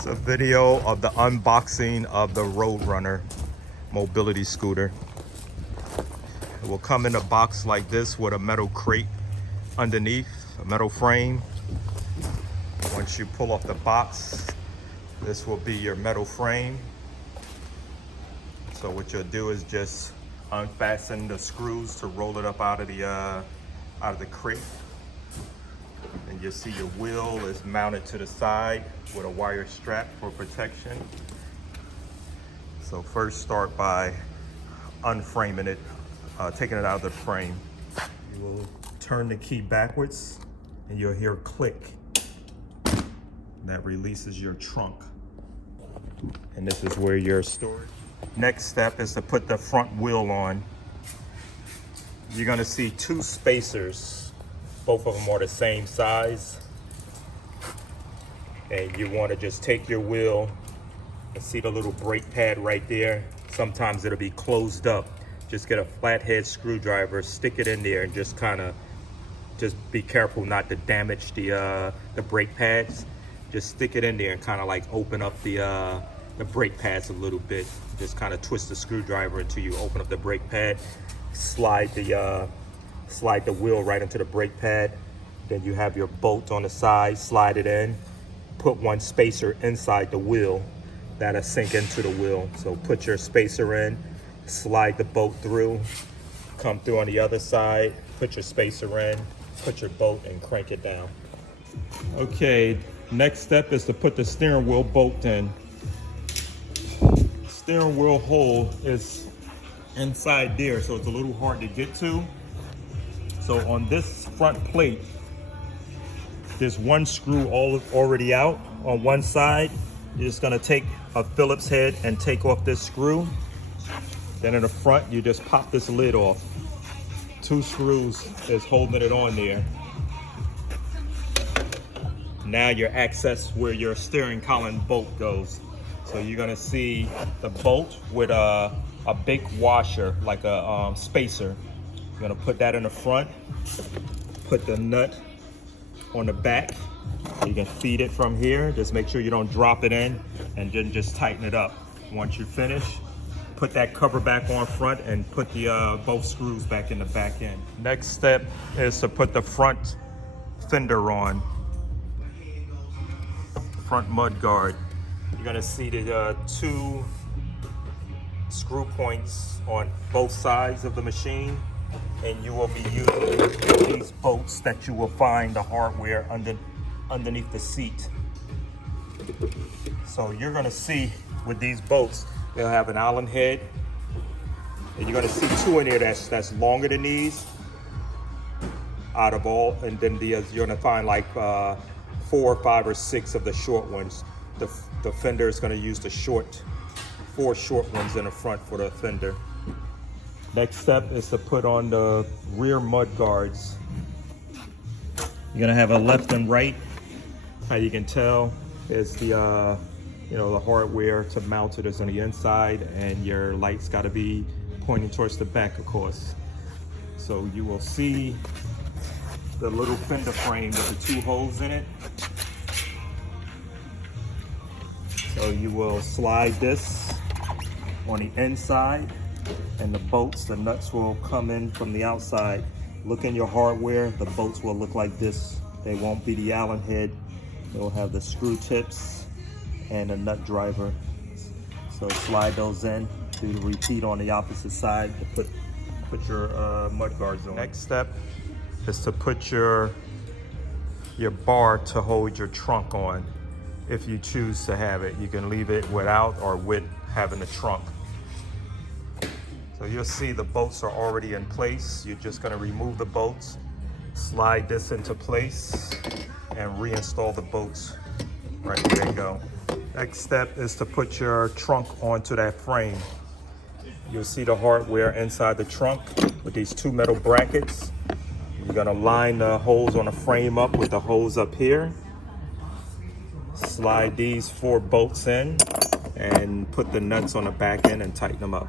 It's a video of the unboxing of the Roadrunner mobility scooter. It will come in a box like this with a metal crate underneath, a metal frame. Once you pull off the box, this will be your metal frame. So what you'll do is just unfasten the screws to roll it up out of the crate. And you'll see your wheel is mounted to the side with a wire strap for protection. So first start by unframing it, taking it out of the frame. You will turn the key backwards and you'll hear a click. That releases your trunk. And this is where your storage. Next step is to put the front wheel on. You're gonna see two spacers. Both of them are the same size. And you wanna just take your wheel and see the little brake pad right there. Sometimes it'll be closed up. Just get a flathead screwdriver, stick it in there, and just be careful not to damage the brake pads. Just stick it in there and kind of like open up the brake pads a little bit. Just kind of twist the screwdriver until you open up the brake pad. Slide the wheel right into the brake pad. Then you have your bolt on the side, slide it in. Put one spacer inside the wheel. That'll sink into the wheel. So put your spacer in, slide the bolt through, come through on the other side, put your spacer in, put your bolt and crank it down. Okay, next step is to put the steering wheel bolt in. Steering wheel hole is inside there, so it's a little hard to get to. So on this front plate, there's one screw already out on one side. You're just gonna take a Phillips head and take off this screw. Then in the front, you just pop this lid off. Two screws is holding it on there. Now your access where your steering column bolt goes. So you're gonna see the bolt with a big washer, like a spacer. You're gonna put that in the front, put the nut on the back. You can feed it from here. Just make sure you don't drop it in, and then just tighten it up. Once you finish, put that cover back on front and put the both screws back in the back end. Next step is to put the front fender on. Front mud guard. You're gonna see the two screw points on both sides of the machine, and you will be using these bolts that you will find the hardware underneath the seat. So you're gonna see with these bolts, they'll have an Allen head, and you're gonna see two in there that's longer than these out of all, and then you're gonna find like 4, 5, or 6 of the short ones. The fender is going to use the 4 short ones in the front for the fender. Next step is to put on the rear mud guards. You're going to have a left and right. How you can tell is the the hardware to mount it is on the inside, and your lights got to be pointing towards the back, of course. So you will see the little fender frame with the 2 holes in it. So you will slide this on the inside, and the bolts, the nuts will come in from the outside. Look in your hardware, the bolts will look like this. They won't be the Allen head. They'll have the screw tips and a nut driver. So slide those in, do the repeat on the opposite side to put your mud guards on. Next step is to put your bar to hold your trunk on. If you choose to have it, you can leave it without or with having the trunk. So you'll see the bolts are already in place. You're just gonna remove the bolts, slide this into place, and reinstall the bolts. Right, there you go. Next step is to put your trunk onto that frame. You'll see the hardware inside the trunk with these 2 metal brackets. You're gonna line the holes on the frame up with the holes up here. Slide these 4 bolts in and put the nuts on the back end and tighten them up.